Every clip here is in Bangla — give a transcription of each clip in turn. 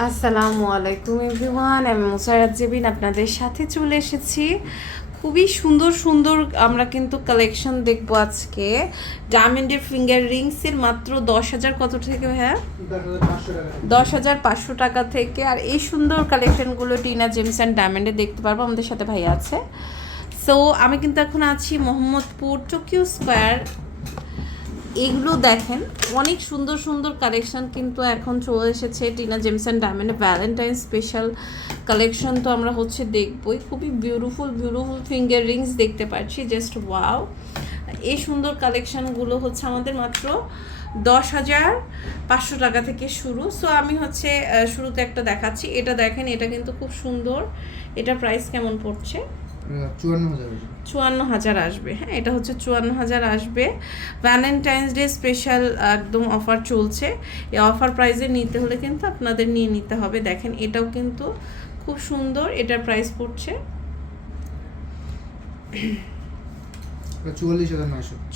আসসালামু আলাইকুম এভরিওয়ান, আমি মুসারাত জেবিন আপনাদের সাথে চলে এসেছি। খুবই সুন্দর সুন্দর আমরা কিন্তু কালেকশন দেখব আজকে। ডায়মন্ডের ফিঙ্গার রিংসের মাত্র দশ হাজার কত থেকে হ্যাঁ দশ হাজার পাঁচশো টাকা থেকে। আর এই সুন্দর কালেকশনগুলো টিনা জেমস অ্যান্ড ডায়মন্ডে দেখতে পারব, আমাদের সাথে ভাই আছে। সো আমি কিন্তু এখন আছি মোহাম্মদপুর টোকিও স্কোয়ার এগুলো দেখেন, অনেক সুন্দর সুন্দর কালেকশন কিন্তু এখন চলে এসেছে টিনা জেমস অ্যান্ড ডায়মন্ডে ভ্যালেন্টাইন স্পেশাল কালেকশন তো আমরা হচ্ছে দেখবই। খুবই বিউটিফুল বিউটিফুল ফিঙ্গার রিংস দেখতে পাচ্ছি জাস্ট ওয়াও এই সুন্দর কালেকশানগুলো হচ্ছে আমাদের মাত্র দশ হাজার পাঁচশো টাকা থেকে শুরু। সো আমি হচ্ছে শুরুতে একটা দেখাচ্ছি। এটা দেখেন, এটা কিন্তু খুব সুন্দর। এটা প্রাইস কেমন পড়ছে? চুয়ান্ন হাজার আসবে। হ্যাঁ এটা হচ্ছে চুয়ান্ন হাজার আসবে। ভ্যালেন্টাইন্স ডে স্পেশাল একদম অফার চলছে। এই অফার প্রাইসে নিতে হলে কিন্তু আপনাদের নিয়ে নিতে হবে। দেখেন এটাও কিন্তু খুব সুন্দর। এটার প্রাইস পড়ছে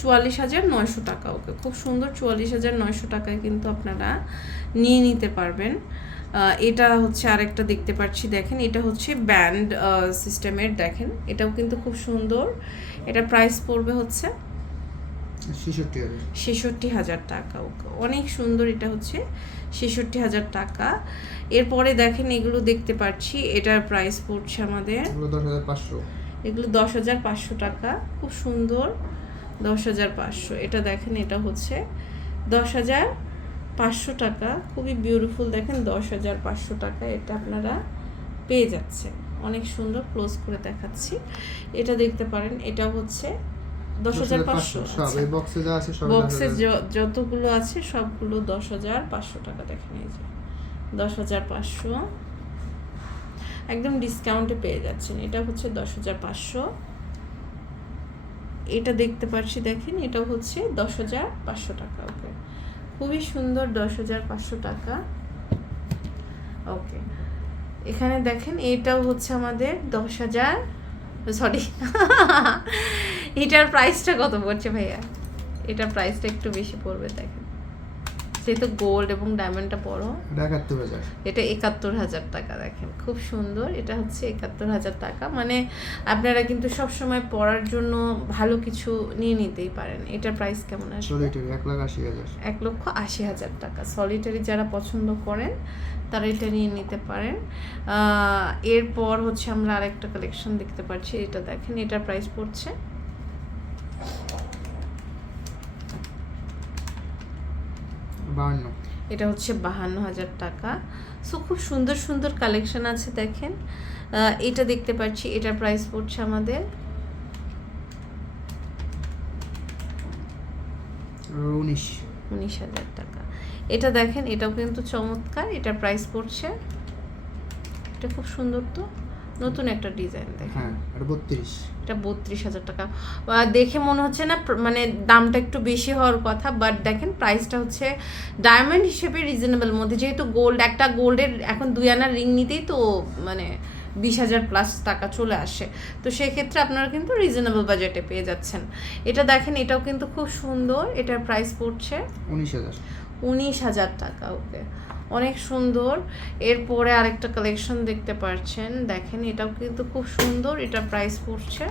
চুয়াল্লিশ হাজার নয়শো টাকা। ওকে খুব সুন্দর চুয়াল্লিশ হাজার নয়শো টাকায় কিন্তু আপনারা নিয়ে নিতে পারবেন। এটা হচ্ছে আরেকটা দেখতে পাচ্ছি দেখেন এটা হচ্ছে ব্যান্ড সিস্টেমের দেখেন এটাও কিন্তু খুব সুন্দর এটা প্রাইস পড়বে হচ্ছে ছেষট্টি হাজার। টাকা অনেক সুন্দর এটা হচ্ছে ছেষট্টি হাজার টাকা। এরপরে দেখেন এগুলো দেখতে পাচ্ছি এটার প্রাইস পড়ছে আমাদের এগুলো দশ হাজার পাঁচশো টাকা খুব সুন্দর দশ হাজার পাঁচশো এটা দেখেন এটা হচ্ছে দশ হাজার পাঁচশো টাকা খুবই বিউটিফুল দেখেন দশ হাজার পাঁচশো টাকা এটা আপনারা পেয়ে যাচ্ছেন। অনেক সুন্দর ক্লোজ করে দেখাচ্ছি। এটা দেখতে পারেন এটা হচ্ছে দশ হাজার পাঁচশো আচ্ছা। বক্সে বক্সে যতগুলো আছে সবগুলো দশ হাজার পাঁচশো টাকা দেখেন এই যে। দশ হাজার পাঁচশো। একদম ডিসকাউন্টে পেয়ে যাচ্ছেন। এটা হচ্ছে দশ হাজার পাঁচশো। এটা দেখতে পাচ্ছি দেখেন এটা হচ্ছে দশ হাজার পাঁচশো টাকা ওকে খুবই সুন্দর দশ হাজার পাঁচশো টাকা। ওকে এখানে দেখেন, এটাও হচ্ছে আমাদের দশ হাজার সরি এটার প্রাইসটা কত পড়ছে ভাইয়া? এটার প্রাইসটা একটু বেশি পড়বে, দেখেন। যেহেতু গোল্ড এবং ডায়মন্ডটা বড়। এটা একাত্তর হাজার। এটা একাত্তর হাজার টাকা দেখেন। খুব সুন্দর। এটা হচ্ছে একাত্তর হাজার টাকা। মানে আপনারা কিন্তু সব সময় পড়ার জন্য ভালো কিছু নিয়ে নিতেই পারেন। এটার প্রাইস কেমন আসবে? সলিটারি এক লাখ আশি হাজার। এক লক্ষ আশি হাজার টাকা। সলিটারি যারা পছন্দ করেন তারা এটা নিয়ে নিতে পারেন। এরপর হচ্ছে আমরা আরেকটা কালেকশন দেখতে পাচ্ছি। এটা দেখেন এটার প্রাইস পড়ছে। বাহান্ন। এটা হচ্ছে বাহান্ন হাজার টাকা। সো খুব সুন্দর সুন্দর কালেকশন আছে দেখেন। এটা দেখতে পাচ্ছি এটার প্রাইস পড়ছে আমাদের। উনিশ। উনিশ হাজার টাকা। এটা দেখেন এটাও কিন্তু চমৎকার এটার প্রাইস পড়ছে। এটা খুব সুন্দর তো? নতুন একটা ডিজাইন দেখেন। হ্যাঁ এটা বত্রিশ। এটা বত্রিশ হাজার টাকা। দেখে মনে হচ্ছে না মানে দামটা একটু বেশি হওয়ার কথা বাট দেখেন প্রাইসটা হচ্ছে ডায়মন্ড হিসেবে রিজনেবল মধ্যে যেহেতু গোল্ড একটা গোল্ডের এখন দুই আনার রিং নিতেই তো মানে বিশ হাজার প্লাস টাকা চলে আসে। তো সেক্ষেত্রে আপনারা কিন্তু রিজনেবল বাজেটে পেয়ে যাচ্ছেন। এটা দেখেন এটাও কিন্তু খুব সুন্দর এটার প্রাইস পড়ছে উনিশ হাজার। উনিশ হাজার টাকা ওকে অনেক সুন্দর। এরপরে আরেকটা কালেকশন দেখতে পাচ্ছেন দেখেন এটাও কিন্তু খুব সুন্দর। এটা প্রাইস পড়ছে।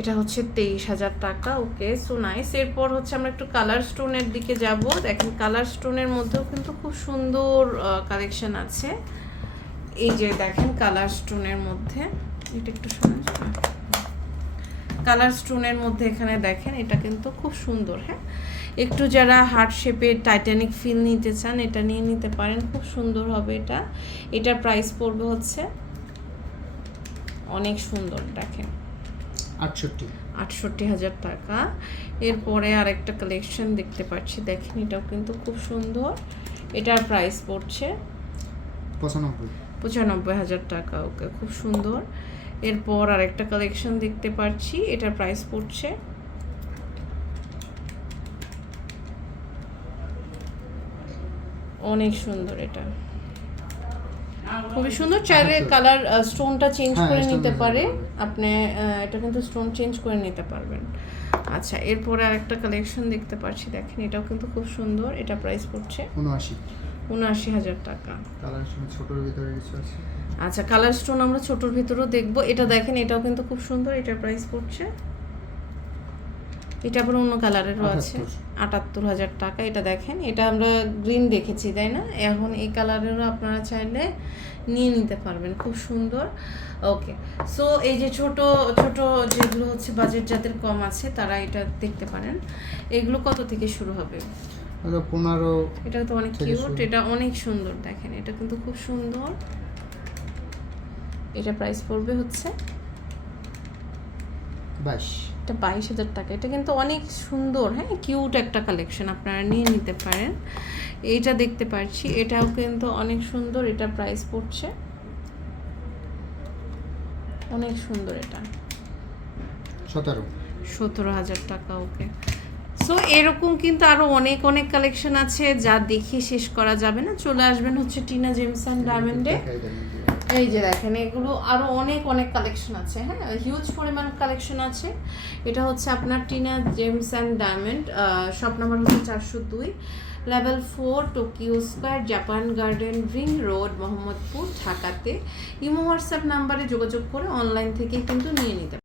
এটা হচ্ছে তেইশ হাজার টাকা। ওকে সো নাইস এরপর হচ্ছে আমরা একটু কালার স্টোনের দিকে যাব। দেখেন কালার স্টোনের মধ্যেও কিন্তু খুব সুন্দর কালেকশন আছে। এই যে দেখেন কালার স্টোনের মধ্যে। এটা একটু শোনা কালার স্টোনের মধ্যে এখানে দেখেন এটা কিন্তু খুব সুন্দর হ্যাঁ? একটু যারা হার্ট শেপের টাইটানিক ফিল নিতে চান এটা নিয়ে নিতে পারেন খুব সুন্দর হবে এটা। এটার প্রাইস পড়বে হচ্ছে অনেক সুন্দর দেখেন। আটষট্টি। আটষট্টি হাজার টাকা। এরপরে আরেকটা কালেকশন দেখতে পাচ্ছি দেখেন এটাও কিন্তু খুব সুন্দর। এটার প্রাইস পড়ছে পঁচানব্বই। পঁচানব্বই হাজার টাকা ওকে খুব সুন্দর। এরপর আরেকটা কালেকশন দেখতে পাচ্ছি এটার প্রাইস পড়ছে। অনেক সুন্দর এটা। খুবই সুন্দর চাইলে কালার স্টোনটা চেঞ্জ করে নিতে পারে। আপনি এটা কিন্তু স্টোন চেঞ্জ করে নিতে পারবেন। আচ্ছা এরপরে আরেকটা কালেকশন দেখতে পাচ্ছি দেখেন এটাও কিন্তু খুব সুন্দর এটা প্রাইস পড়ছে উনআশি। উনআশি হাজার টাকা। কালার ছোটোর ভিতরে কিছু আছে? আচ্ছা কালার স্টোন আমরা ছোটোর ভিতরেও দেখব। এটা দেখেন এটাও কিন্তু খুব সুন্দর এটার প্রাইস পড়ছে। এটা আবার অন্য কালারেরও আছে। আটাত্তর। হাজার টাকা এটা দেখেন। এটা আমরা গ্রিন দেখেছি তাই না? এখন এই কালারেরও আপনারা চাইলে নিয়ে নিতে পারবেন খুব সুন্দর। ওকে সো এই যে ছোট ছোট যেগুলো হচ্ছে বাজেট যাদের কম আছে তারা এটা দেখতে পারেন। এগুলো কত থেকে শুরু হবে? পনেরো এটা তো অনেক কিউট এটা অনেক সুন্দর দেখেন। এটা কিন্তু খুব সুন্দর। এটা প্রাইস পড়বে হচ্ছে বাইশ। এটা বাইশ হাজার টাকা। এটা কিন্তু অনেক সুন্দর হ্যাঁ? কিউট একটা কালেকশন আপনারা নিয়ে নিতে পারেন। এটা দেখতে পাচ্ছি এটাও কিন্তু অনেক সুন্দর এটা প্রাইস পড়ছে। অনেক সুন্দর এটা। সতেরো। সতেরো হাজার টাকা ওকে সো এরকম কিন্তু আরও অনেক অনেক কালেকশন আছে যা দেখে শেষ করা যাবে না। চলে আসবেন হচ্ছে টিনা জেমস অ্যান্ড ডায়মন্ডে এই যে। দেখেন, এগুলো আরও অনেক অনেক কালেকশন আছে হ্যাঁ হিউজ পরিমাণ কালেকশন আছে এটা হচ্ছে আপনার Tina Gems and Diamond shop number হচ্ছে চারশো দুই level four Tokyo Square Japan Garden Ring Road Mohammadpur ঢাকাতে ইমো হোয়াটসঅ্যাপ নাম্বারে যোগাযোগ করে অনলাইন থেকে কিন্তু নিয়ে নিতে